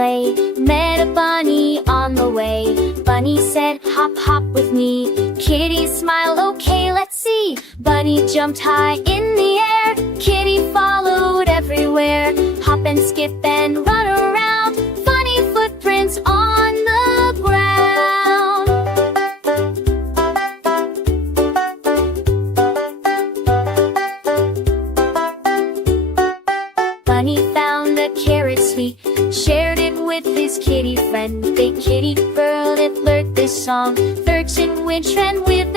play. Met a bunny on the way. Bunny said, hop, hop with me. Kitty smiled, okay, let's see. Bunny jumped high in the air. Kitty followed everywhere. Hop and skip and run around. Funny footprints on the ground. Bunny found a carrot sweet, shared it with his kitty friend. They kitty bird it learned this song. Urchin, winch, and whip